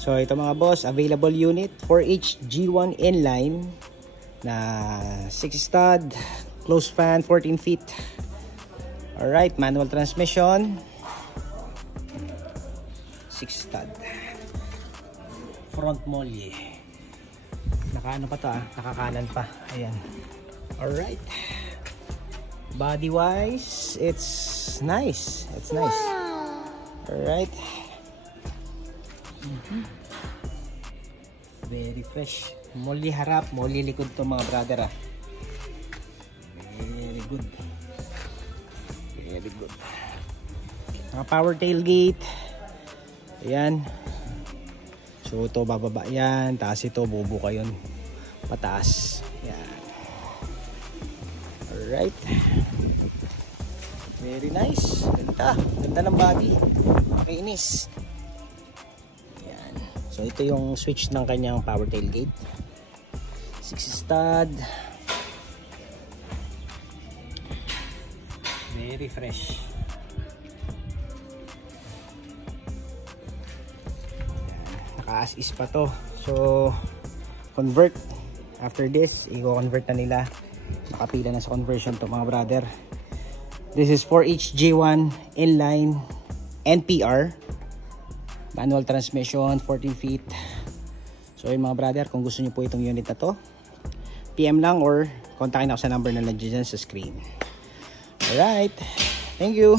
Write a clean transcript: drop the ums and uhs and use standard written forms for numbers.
So ito mga boss, available unit 4H G1 inline na 6 stud, closed fan, 14 feet. Alright, manual transmission, 6 stud, front molly, nakaano pa to nakakanan pa, ayan. Alright, body wise it's nice, alright. Very fresh, molly harap, molly likod to mga brother very good, mga power tailgate. Ayan. So ito bababa yan. Taas ito bubuka yun. Pataas. Ayan. Alright. Very nice. Ganda. Ganda ng body. Makinis. Ayan. So ito yung switch ng kanyang power tailgate. 6 stud. Very fresh. As is pa to. So convert after this, i-convert na nila. Nakapila na sa conversion to mga brother. This is 4H G1 inline NPR, manual transmission, 14 feet. So yun mga brother, kung gusto niyo po itong unit na to, PM lang or kontakin ako sa number na nandiyan sa screen. Alright, thank you.